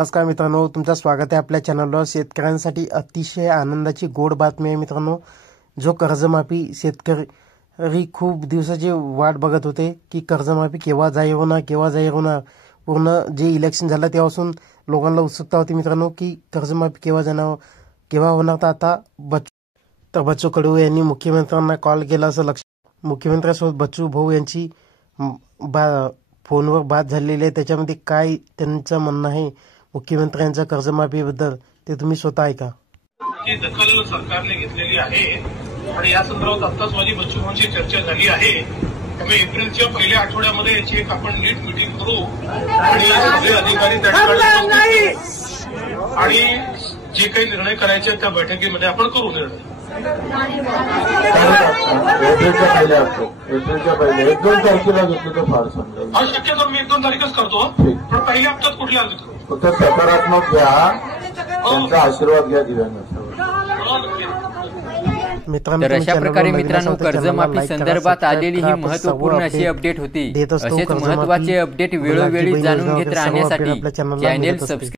नमस्कार मित्रांनो, तुमचं स्वागत आहे आपल्या चॅनलवर। शेतकऱ्यांसाठी अतिशय आनंदाची गोड बातमी आहे मित्रांनो। जो कर्जमाफी शेतकरी खूप दिवसाची वाट बघत होते की कर्जमाफी केव्हा जाहीर होणार। पूर्ण जे इलेक्शन झालं तेव्हापासून लोकांना उत्सुकता होती मित्रांनो की कर्जमाफी केव्हा होणार। तर आता बच्चू कडू यांनी मुख्यमंत्र्यांना कॉल केला असं मुख्यमंत्र्यांसोबत बच्चू भाऊ यांची फोनवर बात झालेली आहे। त्याच्यामध्ये काय त्यांचं म्हणणं आहे मुख्यमंत्र्यांच्या कर्जमाफीबद्दल ते तुम्ही स्वतः ऐका। ती दखल सरकारने घेतलेली आहे आणि या संदर्भात आत्ताच माझी बच्चू भाऊंची चर्चा झाली आहे। त्यामुळे एप्रिलच्या पहिल्या आठवड्यामध्ये याची एक आपण नीट मीटिंग करू आणि सगळे अधिकारी त्या ठिकाणी आणि जे काही निर्णय करायचे त्या बैठकीमध्ये आपण करू निर्णय। एप्रिलच्या पहिले 1-2 तारखेला घेतलं तर फार समजेल। हा शक्यतो मी 1-2 तारीखच करतो, पण पहिल्या हप्त्यात कुठल्या हप्त्यात करू? फक्त सकारात्मक घ्या, त्यांचा आशीर्वाद घ्या दिव्यांना। तर अशा प्रकारे मित्रांनो कर्जमाफी संदर्भात आलेली ही महत्त्वपूर्ण अशी अपडेट होती। असेच महत्त्वाचे अपडेट वेळोवेळी जाणून घेत राहण्यासाठी चॅनेल सबस्क्राइब